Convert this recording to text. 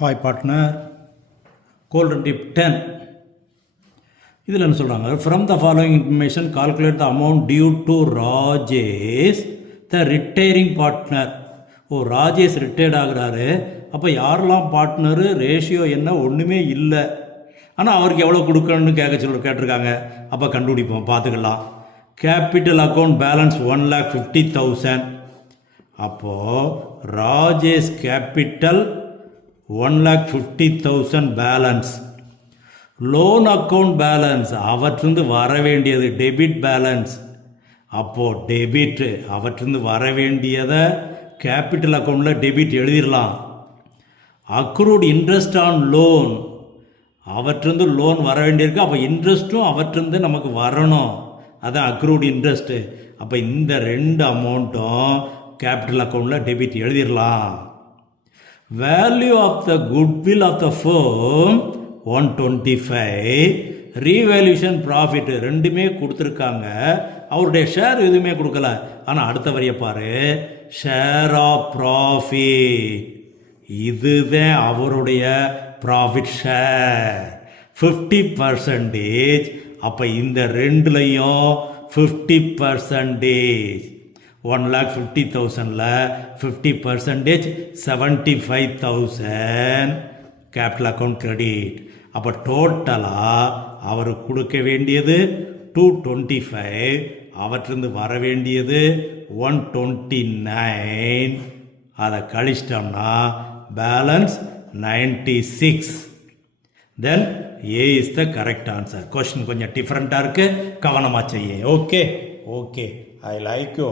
Hi partner, golden tip 10. இதில் என்ன சொல்கிறாங்க? From the following information calculate the amount due to Rajesh the retiring partner. Rajesh retired ஆகுறாரு. அப்போ யாரெல்லாம் பார்ட்னரு, ரேஷியோ என்ன, ஒன்றுமே இல்லை. ஆனால் அவருக்கு எவ்வளோ கொடுக்கணும்னு கேட்டிருக்காங்க. அப்போ கண்டுபிடிப்போம், பார்த்துக்கலாம். Capital account balance 1,50,000. அப்போது Rajesh capital 1,50,000 balance. Loan account balance அவற்றிருந்து வர வேண்டியது டெபிட் பேலன்ஸ். அப்போது டெபிட் அவற்றிருந்து வர வேண்டியதை கேபிட்டல் அக்கௌண்ட்டில் டெபிட் எழுதிடலாம். அக்ரூட் இன்ட்ரெஸ்ட் ஆன் லோன் அவற்றிருந்து லோன் வர வேண்டியிருக்கு. அப்போ இன்ட்ரெஸ்ட்டும் அவற்றிருந்து நமக்கு வரணும். அதான் அக்ரூட் இன்ட்ரெஸ்ட்டு. அப்போ இந்த ரெண்டு அமௌண்ட்டும் கேபிட்டல் அக்கௌண்ட்டில் டெபிட் எழுதிடலாம். Value of the goodwill of the firm 125. Revaluation profit ரெண்டுமே கொடுத்துருக்காங்க. அவருடைய ஷேர் எதுவுமே கொடுக்கல. ஆனால் அடுத்த வரியை பாரு, ஷேர் ஆஃப் ப்ராஃபிட். இதுதான் அவருடைய ப்ராஃபிட் ஷேர் 50%. அப்போ இந்த ரெண்டுலையும் 50%. 1,50,000ல் 50% 75,000 கேபிட்டல் அக்கௌண்ட் கிரெடிட். அப்போ டோட்டலாக அவருக்கு கொடுக்க வேண்டியது 225, அவற்றிருந்து வர வேண்டியது 129. அதை கழிச்சிட்டோம்னா balance 96. Then A is the correct answer. Question கொஞ்சம் டிஃப்ரெண்ட்டாக இருக்குது, கவனமாக செய்ய. Okay, I like you.